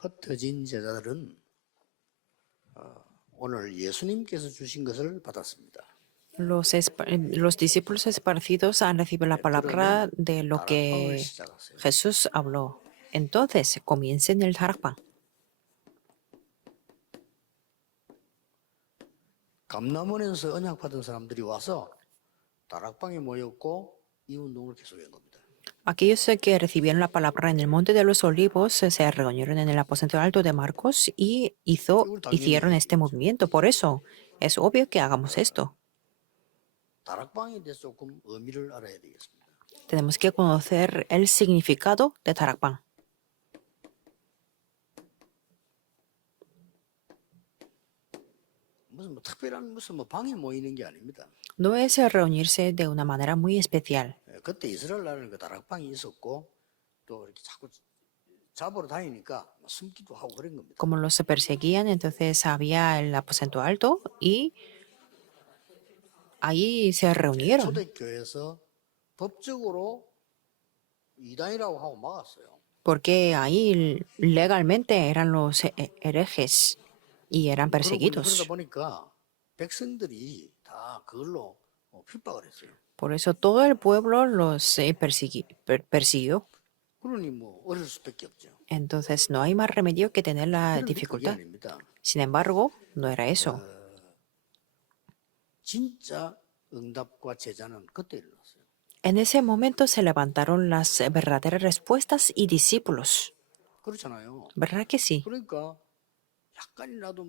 흩어진 제자들은 오늘 예수님께서 주신 것을 받았습니다. Los discípulos esparcidos han recibido la palabra de lo 다락방을 que 시작하세요. Jesús habló. Entonces, comiencen el darakpan. 감람원에서 언약 받은 사람들이 와서 다락방에 모였고 이 운동을 계속한 겁니다. Aquellos que recibieron la palabra en el Monte de los Olivos se reunieron en el aposento alto de Marcos y hicieron este movimiento. Por eso, es obvio que hagamos esto. 다락방에 대해서 조금 의미를 알아야 되겠습니다. Tenemos que conocer el significado de darakpan. 무슨 특별한 방에 모이는 게 아닙니다. No es reunirse de una manera muy especial. 그때 이스라엘 나라는 그 다락방이 있었고 또 이렇게 자꾸 잡으러 다니니까 숨기도 하고 그런 겁니다. Como los perseguían, entonces había el aposento alto y ahí se reunieron. 초대교회에서 법적으로 이단이라고 하고 막았어요. Porque ahí legalmente eran los herejes y eran 그러다 perseguidos. 보니까 백성들이 다 그걸로 핍박을 했어요. Por eso todo el pueblo los persiguió. 그러니 어릴 수밖에 없죠. Entonces no hay más remedio que tener la 그런데 그게 dificultad. 아닙니다. Sin embargo, no era eso. 진짜 응답과 제자는 그때 일어났어요. En ese momento se levantaron las verdaderas respuestas y discípulos. 그렇잖아요. ¿Verdad que sí? 그러니까 약간이라도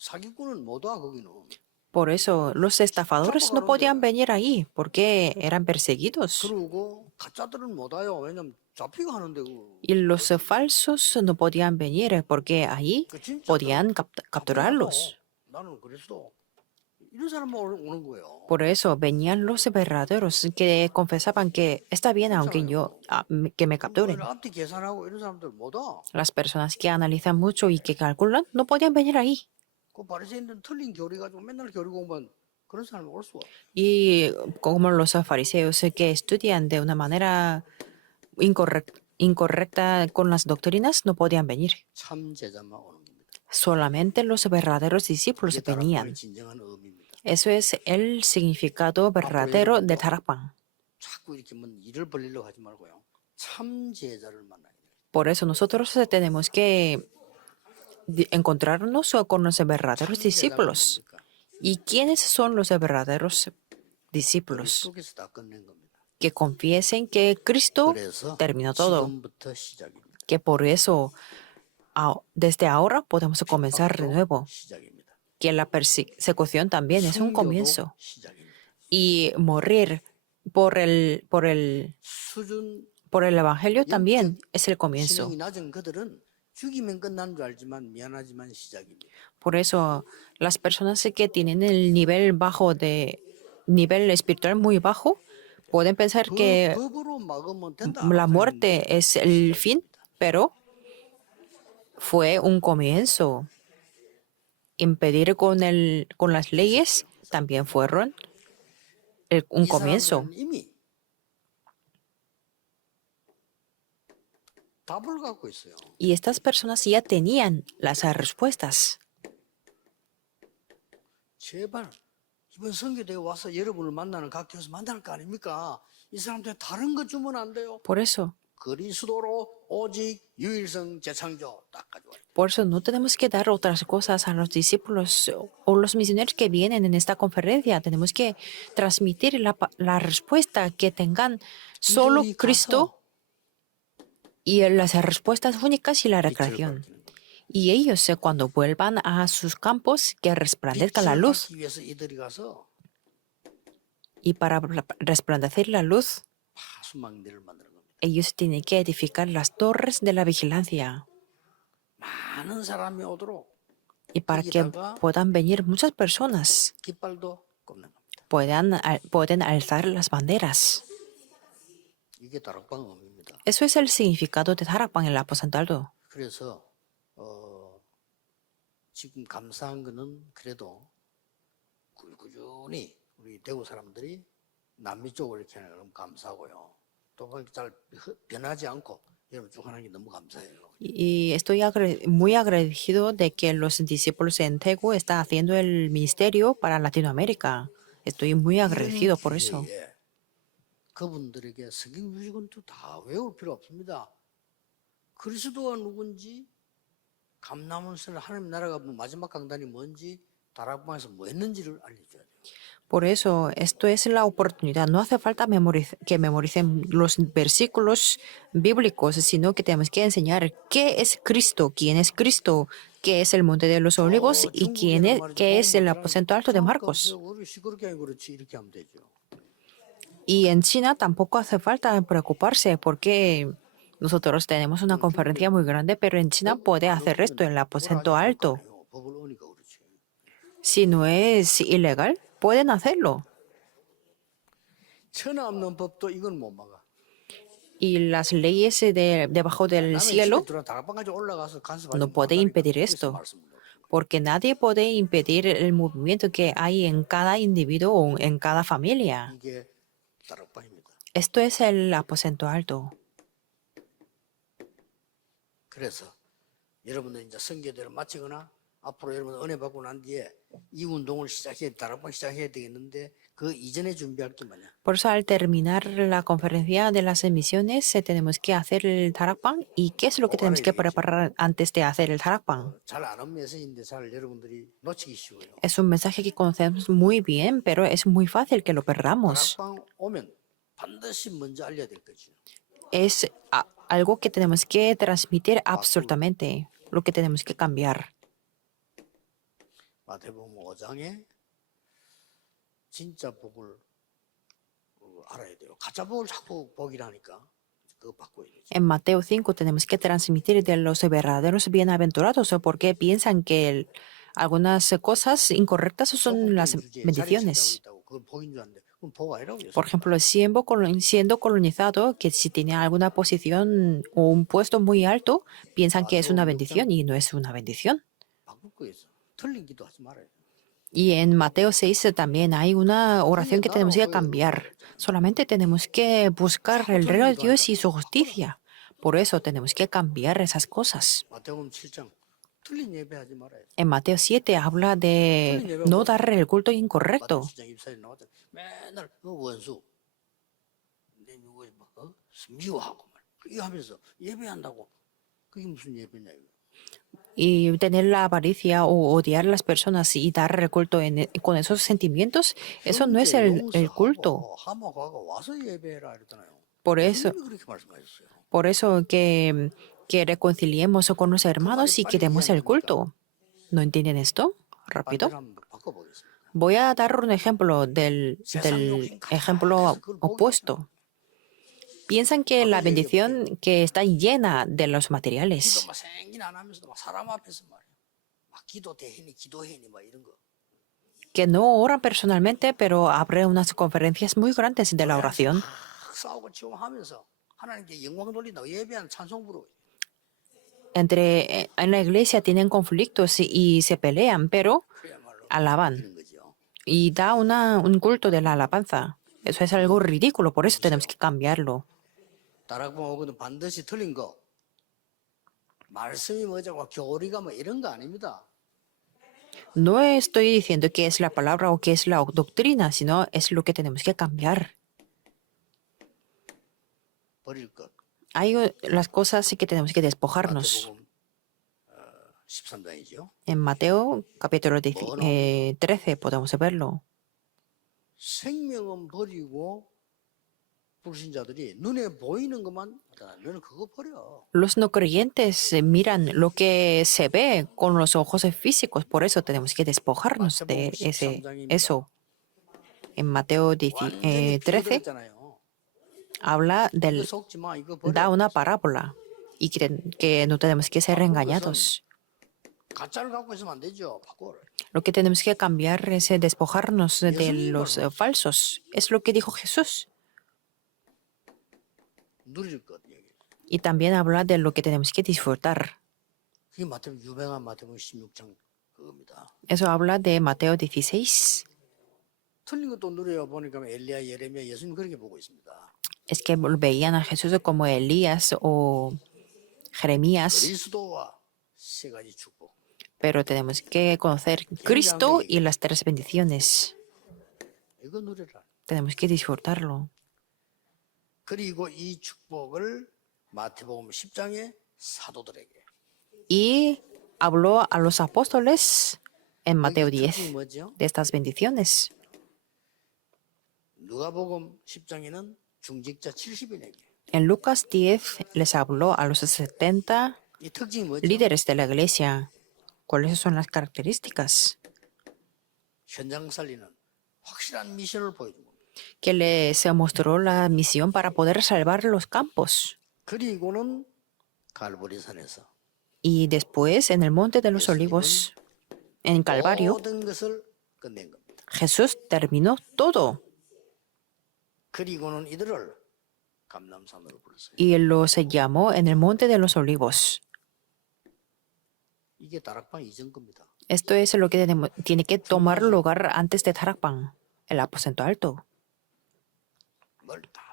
사기꾼은 못 와 거기는. Por eso los estafadores no podían venir ahí porque eran perseguidos. 그러고 가짜들은 못 와요. 왜냐면 잡히고 하는데 Y los falsos no podían venir porque ahí podían capturarlos. 나는 그랬어. 이런 사람만 오는 거예요. Por eso venían los verdaderos que confesaban que está bien aunque que me capturen. 앞뒤 계산하고 이런 사람들 못 와. Las personas que analizan mucho y que calculan no podían venir ahí. 그 바리새인들은 틀린 교리 가지고 맨날 교리 공부한 그런 사람이 올 수가. Y como los fariseos que estudian de una manera incorrecta con las doctrinas no podían venir. 참 제자만 오는 겁니다. Solamente los verdaderos discípulos 이게 venían. 다락방의 진정한 의미입니다. Eso es el significado verdadero de darakpan. 자꾸 이렇게 일을 벌리려고 하지 말고요. 참 제자를 만나야 돼요. Por eso nosotros tenemos que encontrarnos con los verdaderos discípulos. ¿Y quiénes son los verdaderos discípulos? 속에서 다 끝낸 겁니다. Que confiesen que Cristo 그래서 terminó todo. 지금부터 시작입니다. Que por eso desde ahora podemos comenzar de nuevo. 시작입니다. Que la persecución también es un 순교도 comienzo. 시작입니다. Y morir por el 수준 Evangelio también es el comienzo. 신앙이 낮은 그들은 죽이면 끝난 줄 알지만 미안하지만 시작입니다. Por eso las personas que tienen el nivel espiritual muy bajo pueden pensar que 법으로 막으면 된다. la muerte es el fin, pero fue un comienzo. Impedir con las leyes también fueron un comienzo. 이미 답을 갖고 있어요. Y estas personas ya tenían las respuestas. 제발 이번 선교대에 와서 여러분을 만나는 각 교회에서 만날 거 아닙니까? 이 사람들 다른 거 주면 안 돼요. Por eso 그리스도로 오직 유일성 재창조 딱 가져와요. Por eso no tenemos que dar otras cosas a los discípulos o los misioneros que vienen en esta conferencia. Tenemos que transmitir la respuesta que tengan solo Cristo y las respuestas únicas y la recreación. Y ellos cuando vuelvan a sus campos que resplandezca la luz. Y para resplandecer la luz, 파수망대를 만드는 겁니다. ellos tienen que edificar las torres de la vigilancia. 많은 사람이 오도록 Y para que puedan venir muchas personas, 깃발도 꼽는 겁니다. pueden alzar las banderas. 이게 다락방 의미입니다. Eso es el significado de darakpan en el aposento alto. 그래서 지금 감사한 거는 그래도 꾸준히 우리 대구 사람들이 남미 쪽을 이렇게 하는 건 감사하고요. 또 잘 변하지 않고 여러분 쭉 하는 게 너무 감사해요. Y estoy muy agradecido de que los discípulos en Daegu están haciendo el ministerio para Latinoamérica. Estoy muy 이런 agradecido por eso. 기회에 그분들에게 성경 유식은도 다 외울 필요 없습니다. 그리스도가 누군지, 감람원설 하나님 나라가 뭐 마지막 강단이 뭔지, 다락방에서 뭐 했는지를 알려줘야 돼요. Por eso, esto es la oportunidad. No hace falta que memoricen los versículos bíblicos, sino que tenemos que enseñar qué es Cristo, quién es Cristo, qué es el monte de los olivos y 중국에는 말이죠. qué 복음 es el 못 aposento alto de 들으면 Marcos. 우리 시끄럽게 하니 그렇지 이렇게 하면 되죠. Y en China tampoco hace falta preocuparse porque nosotros tenemos una conferencia muy grande, pero en China puede hacer esto en el aposento alto. 법을 어니까 그렇지. Si no es ilegal, pueden hacerlo. 천하 없는 법도 이건 못 막아. Y las leyes debajo del 남의 집에 cielo 들어 다락방까지 올라가서 간섭하지 no puede 못한다니까. impedir 그래서 esto, 말씀을 드려요. porque nadie puede impedir el movimiento que hay en cada individuo o en cada familia. 이게 다락방입니다. Esto es el aposento alto. 그래서 여러분들 이제 선교대로 마치거나 앞으로 여러분 은혜 받고 난 뒤에 이 운동을 다락방 시작해야 되겠는데 그 이전에 준비할 게 뭐냐? Por eso, al terminar la conferencia de las emisiones, tenemos que hacer el tarakpan. ¿Y qué es lo que tenemos que preparar antes de hacer el tarakpan? 잘 아는 메시지인데 잘 여러분들이 놓치기 쉬워요. Es un mensaje que conocemos muy bien, pero es muy fácil que lo perdamos. 다락방 오면 반드시 먼저 알려야 될 거죠. Es algo que tenemos que transmitir absolutamente, lo que tenemos que cambiar. 마태복음 5장에 진짜 복을 알아야 돼요. 가짜 복을 자꾸 복이라니까 그거 바꿔야 되죠. En Mateo 5 tenemos que transmitir de los verdaderos bienaventurados porque piensan que algunas cosas incorrectas son las bendiciones. 그건 복인 줄 아는데 그건 복 아니라고요. Por ejemplo, siendo colonizado, que si tiene alguna posición o un puesto muy alto, piensan que es una bendición y no es una bendición. 바꿀 거에서 틀린 기도하지 말아요. Y en Mateo 6 también hay una oración que tenemos que cambiar. Solamente tenemos que buscar el reino de Dios y su justicia. Por eso tenemos que cambiar esas cosas. 마태복음 7장 틀린 예배하지 말아요. En Mateo 7 habla de no dar el culto incorrecto. 마태복음 7장 입사에 나왔잖아요. 맨날 원수 내 누구 미워하고 말 이거 하면서 예배한다고 그게 무슨 예배냐 이거. Y tener la avaricia o odiar a las personas y dar el culto con esos sentimientos, eso no es el culto. 하모가가 와서 예배해라 이랬잖아요. Por eso, 예수님이 그렇게 말씀하셨어요. por eso que reconciliemos con los hermanos y que demos el culto. ¿No entienden esto? Rápido. 반대로 한번 바꿔보겠습니다. Voy a dar un ejemplo del ejemplo opuesto. Piensan que la bendición que está llena de los materiales, 기도 막 생긴 안 하면서도 막 사람 앞에서 말이야. 막 기도 대회니 기도회니 막 이런 거. que no oran personalmente, pero abren unas conferencias muy grandes de la oración. 막 싸우고 치고하면서 하나님께 영광 돌린다고 예배하는 찬송 부르고. En la iglesia tienen conflictos y se pelean, pero 그야말로 alaban 이런 거죠. y da un culto de la alabanza. Eso es algo ridículo, por eso tenemos que cambiarlo. 다락방 오거든 반드시 틀린 거. 말씀이 뭐자고 교리가 뭐 이런 거 아닙니다. No estoy diciendo qué es la palabra o qué es la doctrina, sino es lo que tenemos que cambiar. 버릴 것. Hay las cosas que tenemos que despojarnos. 마태복음 13장이죠. En Mateo capítulo 13 podemos verlo. 생명은 버리고 불신자들이 눈에 보이는 것만 하다. 너는 그거 버려. Los no creyentes miran lo que se ve con los ojos físicos, por eso tenemos que despojarnos de eso. En Mateo 완전히 13 비워들었잖아요. habla 이거 속지 마. 이거 버려. da una parábola y que no tenemos que ser engañados. 가짜를 갖고 있으면 안 되죠. 바꿔라. Lo que tenemos que cambiar es despojarnos de los falsos. Es lo que dijo Jesús. 누릴 것 얘기. Y también habla de lo que tenemos que disfrutar. 그게 마태복음 유명한 마태복음 16장 그겁니다. Eso habla de Mateo 16. 틀린 것도 누려요. 보니까 엘리야, 예레미야, 예수님 그렇게 보고 있습니다. es que veían a Jesús como Elías o Jeremías, 그리스도와 세 가지 축복. pero tenemos que conocer Cristo y las tres bendiciones. 이거 누려라. Tenemos que disfrutarlo. 그리고 이 축복을 마태복음 10장의 사도들에게. Y habló a los apóstoles en Mateo 여기 10 특징이 뭐죠? de estas bendiciones. 누가복음 10장에는 중직자 70인에게. En Lucas 10 les habló a los 70 이 특징이 뭐죠? líderes de la iglesia. ¿Cuáles son las características? 현장 살리는 확실한 미션을 보여주고. Que les mostró la misión para poder salvar los campos. 그리고는 갈보리산에서 Y después, en el monte de los olivos, en Calvario, 모든 것을 끝낸 겁니다. Jesús terminó todo 그리고는 이들을 감람산으로 불렀어요. y los llamó en el monte de los olivos. 이게 다락방 이전 겁니다. Esto es lo que tiene que tomar lugar antes de Tarakpan, el aposento alto.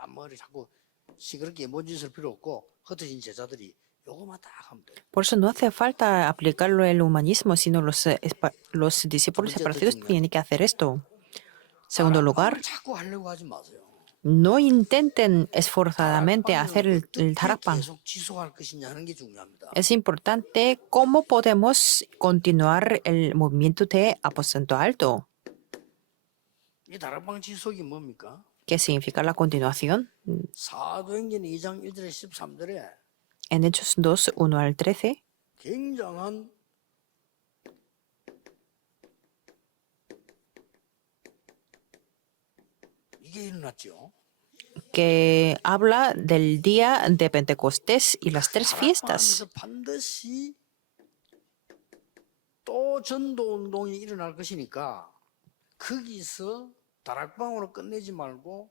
머리 자꾸 시끄럽게 뭔짓을 필요 없고 흩어진 제자들이 요거만 딱 하면 돼요. Por eso no hace falta aplicarlo el humanismo, sino los discípulos esparcidos tienen que hacer esto. Segundo lugar, 다락방을 자꾸 하려고 하지 마세요. no intenten esforzadamente hacer el 어떻게 Tarakpan. 계속 지속할 것이냐 하는 게 중요합니다. Es importante cómo podemos continuar el movimiento de aposento alto. 이 다락방 지속이 뭡니까? ¿Qué significa la continuación? 사도행전 2장 1절에 13절에 En Hechos 2, 1 al 13, 굉장한 이게 일어났죠. que habla del día de Pentecostés y las tres fiestas. 다락방에서 반드시 또 전도 운동이 일어날 것이니까 거기서 다락방으로 끝내지 말고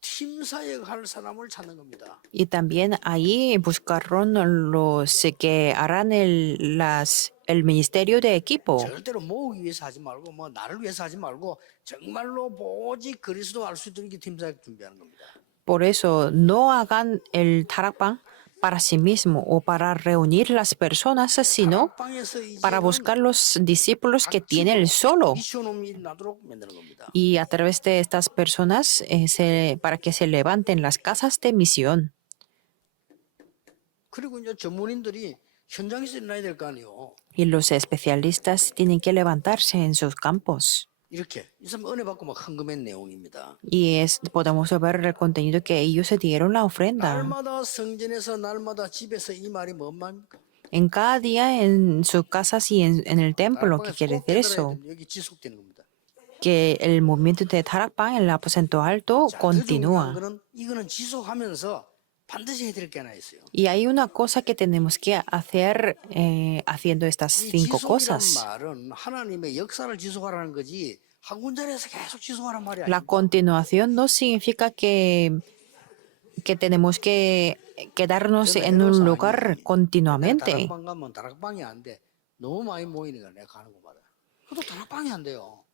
팀 사역할 사람을 찾는 겁니다. Y también ahí buscaron los que harán el ministerio de equipo. 절대로 모으기 위해서 하지 말고 뭐 나를 위해서 하지 말고 정말로 오직 그리스도 알 수 있도록 팀 사역 준비하는 겁니다. Por eso no hagan el Tarakpan para sí mismo o para reunir las personas, sino 다락방에서 para 이제는 buscar los discípulos que tiene él solo. 미션홈이 일어나도록 만드는 겁니다. Y a través de estas personas para que se levanten las casas de misión. 그리고 이제 전문인들이 현장에서 일어나야 될 거 아니에요. Y los especialistas tienen que levantarse en sus campos. 이렇게 이 사람 은혜 받고 막 헌금한 내용입니다. Y podemos ver el contenido que ellos se dieron la ofrenda. 날마다 성전에서 날마다 집에서 이 말이 뭔 말입니까? En cada día en sus casas y en el templo. ¿Qué quiere decir eso? 여기 지속되는 겁니다. Que el movimiento de Tarakpan, el aposento alto, 자, 더 중요한 continúa. 거는 이거는 지속하면서 반드시 해야 될 게 하나 있어요. Y hay una cosa que tenemos que hacer haciendo estas 이 5 지속이란 cosas. 말은 하나님의 역사를 지속하라는 거지 한 군데에서 계속 지속하란 말이 La 아닙니다. continuación no significa que tenemos que quedarnos en un lugar continuamente. 다락방 가면 다락방이 안 돼. 너무 많이 모이니까 내가 가는 곳마다. 그것도 다락방이 안 돼요.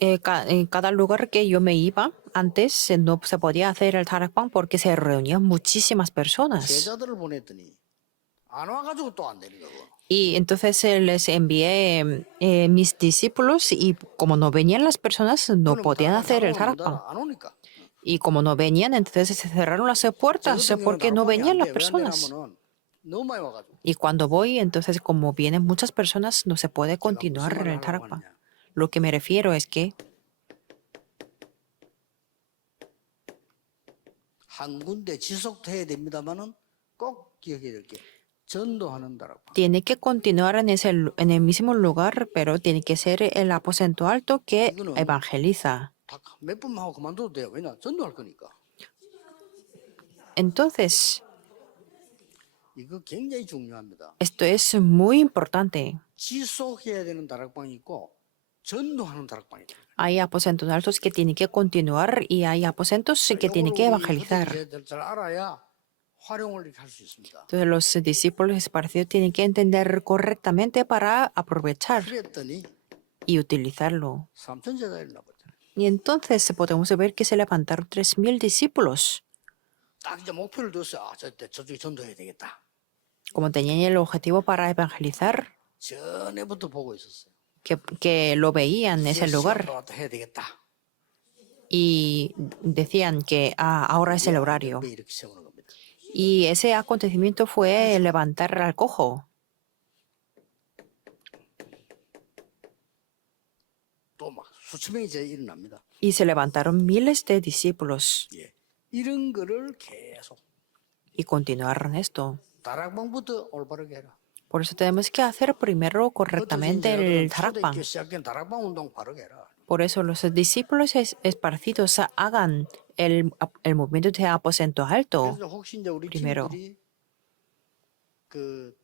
En cada lugar que yo me iba, antes no se podía hacer el Tarakpan porque se reunían muchísimas personas. 제자들을 보냈더니 안 와가지고 또 안 되는 거고. Y entonces les envié mis discípulos y como no venían las personas, no podían hacer el Tarakpan. 안 오니까. Y como no venían, entonces se cerraron las puertas porque no venían las personas. 너무 많이 와가지고. Y cuando voy, entonces como vienen muchas personas, no se puede continuar 무슨 en el 말을 하려고 Tarakpan. 하느냐. Lo que me refiero es que 한 군데 지속돼야 됩니다만은 꼭 기억해야 될 게 전도하는 다락방. tiene que continuar en el mismo lugar, pero tiene que ser el aposento alto que evangeliza. 몇 분만 하고 그만둬도 돼요. 왜냐? 전도할 거니까. Entonces, 이거 굉장히 중요합니다. esto es muy importante. 지속해야 되는 다락방이 있고 전도하는 다락방이 있다. Hay aposentos altos que tienen que continuar y hay aposentos que tienen que evangelizar. 잘 알아야 활용을 이렇게 할 수 있습니다. Entonces los discípulos esparcidos tienen que entender correctamente para aprovechar 그랬더니 y utilizarlo. 3천 제자 일어나버렸잖아요. Y entonces podemos ver que se levantaron 3,000 discípulos. 딱 이제 목표를 뒀어요. 저쪽에 전도해야 되겠다. Como tenían el objetivo para evangelizar, 전에부터 보고 있었어요. que lo veían en 이제 ese 시간도 lugar 왔다 해야 되겠다. y decían que ahora es el 이게 horario. 안전벨 이렇게 세우는 겁니다. Y ese acontecimiento fue levantar al cojo. 또 막 수천 명이 이제 일어납니다. Y se levantaron miles de discípulos 예. 이런 거를 계속 y continuaron esto. 다락방부터 올바르게 해라. Por eso tenemos que hacer primero 어떠신지 correctamente el 초대교 tarakpan. 시작된 다락방 운동 바르게 해라. Por eso los discípulos esparcidos hagan el movimiento de aposento alto. 그래서 혹시 이제 우리 primero. 팀들이 그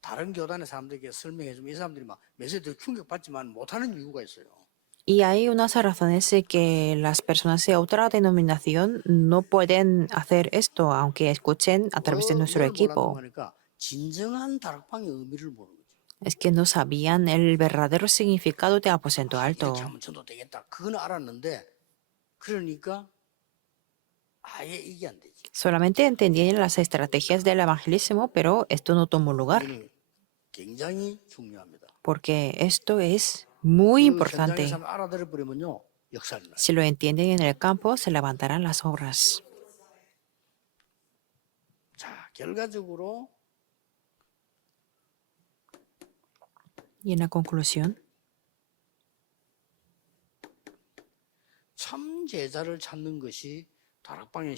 다른 교단의 사람들에게 설명해 주면 이 사람들이 막 메시지를 충격받지만 못하는 이유가 있어요. Y hay unas razones que las personas de otra denominación no pueden hacer esto, aunque escuchen a través de nuestro 뭘 몰랐는 equipo. 거니까 진정한 다락방의 의미를 모르는 거죠. Es que no sabían el verdadero significado de aposento alto. 이렇게 하면 전도 되겠다. 그건 알았는데 그러니까 아예 이게 안 되지. Solamente entendían las estrategias del evangelismo, pero esto no tomó lugar, 이거는 굉장히 중요합니다. porque esto es muy 그 importante. 현장에서 알아들어 버리면요 역사를 나요. Si lo entienden en el campo, se levantarán las obras. 자 결과적으로 Y en la conclusión, 참 제자를 찾는 것이 다락방의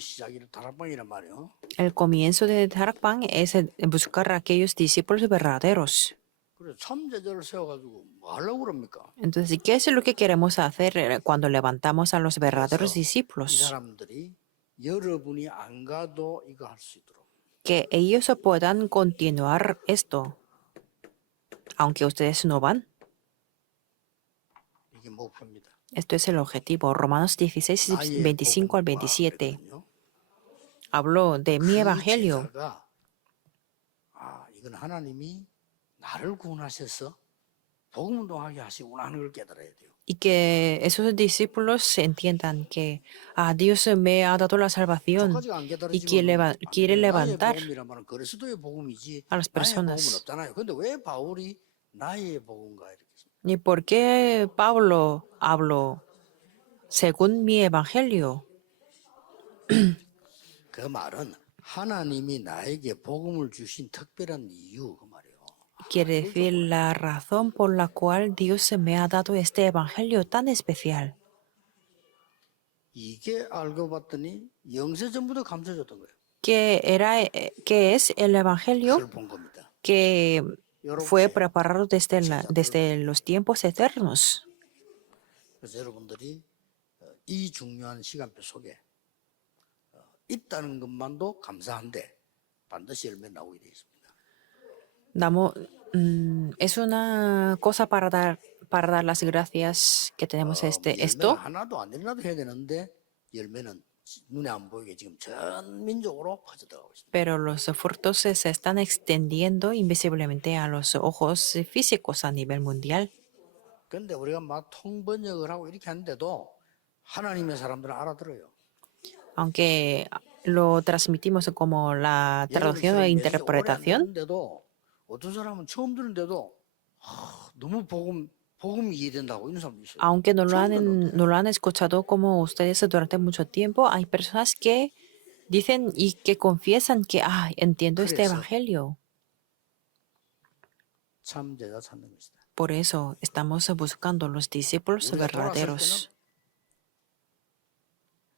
다락방이란 말이에요. el comienzo de Tarakpan es buscar a aquellos discípulos verdaderos. 그래서 참 제자를 세워가지고 뭐 하려고 그럽니까? Entonces, ¿qué es lo que queremos hacer cuando levantamos a los verdaderos 이 discípulos? 사람들이 여러분이 안 가도 이거 할 수 있도록. Que ellos puedan continuar esto, aunque ustedes no van. 이게 목표입니다. Esto es el objetivo. Romanos 16, 나의 25 al 복음과 27. 그랬거든요. Habló de mi 그 evangelio. 제자가 이건 하나님이 나를 구원하셔서 복음 운동하게 하시구나 하는 걸 깨달아야 돼요. Y que esos discípulos entiendan que Dios me ha dado la salvación 저까지가 안 y que quiere 나의 levantar 복음이란 말은 그리스도의 복음이지 a las 나의 복음은 personas. 없잖아요. 근데 왜 바울이 나의 복음가 이렇게 했습니까? ¿Y por qué Pablo habló según mi evangelio? 그 말은 하나님이 나에게 복음을 주신 특별한 이유 그 말이에요. Quiere decir la razón por la cual Dios me ha dado este evangelio tan especial. 이게 알고 봤더니 영세 전부터 감춰졌던 거예요. Que es el evangelio 그걸 본 겁니다. que fue 이렇게 preparado desde los tiempos eternos. 그래서 여러분들이 이 중요한 시간표 속에 있다는 것만도 감사한데 반드시 열매 나오게 되어 있습니다. Es una cosa para dar las gracias que tenemos 열매가 esto, 하나도 안 일어나도 해야 되는데 열매는 눈에 안 보이게 지금 전 민족으로 퍼져들어가고 있습니다. pero los frutos se están extendiendo invisiblemente a los ojos físicos a nivel mundial. 그런데 우리가 막 통번역을 하고 이렇게 하는데도 하나님의 사람들은 알아들어요. Aunque lo transmitimos como la traducción e interpretación, 데도 어떤 사람은 처음 듣는데도 너무 복음 이해된다고 이런 사람도 있어요. aunque no 처음 듣는데. no lo han escuchado como ustedes durante mucho tiempo, hay personas que dicen y que confiesan que, entiendo este 그래서 evangelio. 참 제자 찾는 것이다. Por eso estamos buscando los discípulos 우리가 돌아설 verdaderos. 때는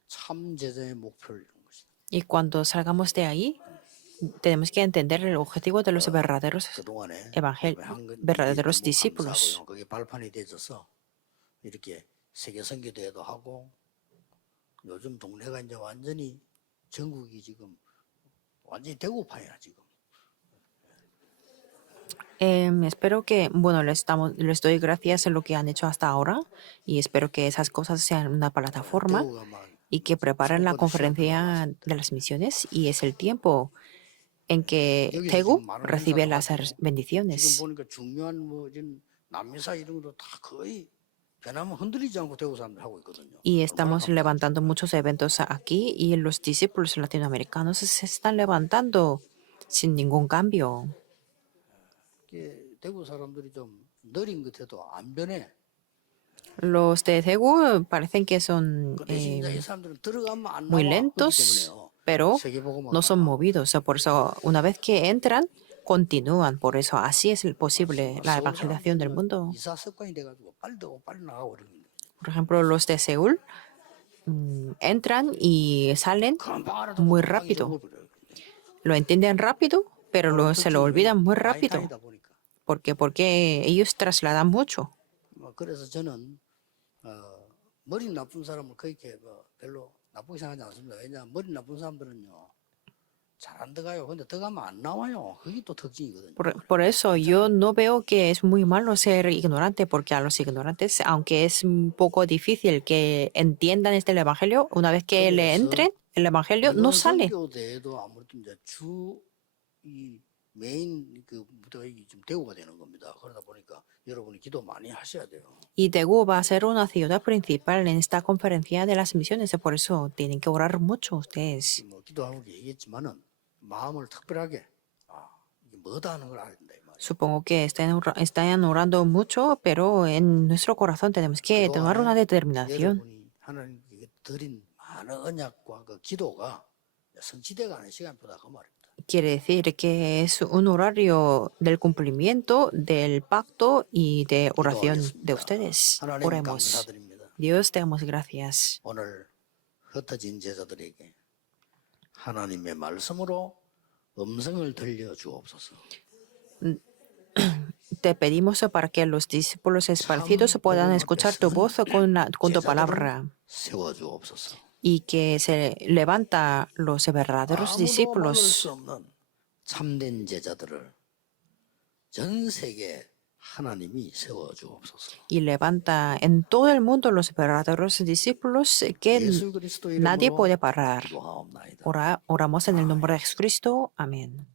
참 제자의 목표를 이루는 것이다. Y cuando salgamos de ahí, tenemos que entender el objetivo de los verdaderos 그동안에 verdaderos discípulos. 그게 발판이 되어서 이렇게 세계 선교대회도 하고 요즘 동네가 이제 완전히 전국이 지금 완전히 대구판이야 지금. Espero que, bueno, les doy gracias en lo que han hecho hasta ahora y espero que esas cosas sean una plataforma 대구가 막 y que preparen la 선거도 conferencia de las misiones y es el tiempo en que 여기서 Tegu 지금 많은 recibe 행사도 las 하고 지금 bendiciones. 보니까 중요한 뭐 이런 남미사 이런 것도 다 거의 변하면 흔들리지 않고 대구 사람들 하고 있거든요. Y 얼마나 estamos 감사합니까? levantando muchos eventos aquí y los discípulos latinoamericanos se están levantando sin ningún cambio. 이게 대구 사람들이 좀 느린 것 같아도 안 변해. Los de Daegu parecen que son 그 대신 이제 이 사람들은 들어가면 안 muy 나와. 그렇기 lentos, 때문에요. pero 세계복음화 no son 가면 movidos. Por eso, una vez que entran, continúan. Por eso, así es posible la 서울 evangelización del 사람들은 mundo. 이사 습관이 돼가지고 빨리 들어가고 빨리 나가고 이러는 거예요. Por ejemplo, los de Seúl entran y salen 금방 muy 알아듣고 금방 rápido. 잊어버려요. Lo entienden rápido, pero se lo olvidan muy 많이 rápido. 다니다 보니까. Porque ellos trasladan mucho. 그래서 저는 머리 나쁜 사람을 그렇게 별로 나쁘게 생각하지 않습니다. 왜냐하면 머리 나쁜 사람들은요 잘 안 들어가요. 근데 들어가면 안 나와요. 그게 또 특징이거든요. Por eso yo no veo que es muy malo ser ignorante, porque a los ignorantes, aunque es un poco difícil que entiendan este el evangelio, una vez que le 그래서 entren el evangelio, no 어느 sale. 선교대에도 아무래도 이제 이 메인 그 무대가 좀 대우가 되는 겁니다. 그러다 보니까 여러분이 기도 많이 하셔야 돼요. Y Daegu va a ser una ciudad principal en esta conferencia de las misiones, por eso tienen que orar mucho ustedes. 뭐 기도하고 얘기했지만은 마음을 특별하게 이게 뭐다 하는 걸 알아야 된다 이 말이에요. Supongo que están orando mucho, pero en nuestro corazón tenemos que tomar una determinación. 여러분이 하나님께 드린 많은 언약과 그 기도가 성취돼가는 시간보다 그 말입니다. Quiere decir que es un horario del cumplimiento del pacto y de oración de ustedes. 하나님 Oremos. 감사드립니다. Dios, te damos gracias. 오늘 흩어진 제자들에게 하나님의 말씀으로 음성을 들려 주옵소서. Te pedimos para que los discípulos esparcidos puedan escuchar tu voz con tu palabra 세워 주옵소서. y que se levanta los verdaderos 아무도 막을 discípulos 수 없는 참된 제자들을 전 세계 하나님이 세워 주옵소서. y levanta en todo el mundo los verdaderos discípulos que 예수 그리스도 nadie 이름으로 puede parar. 기도하옵나이다. Oramos en el nombre de Jesucristo. Amén.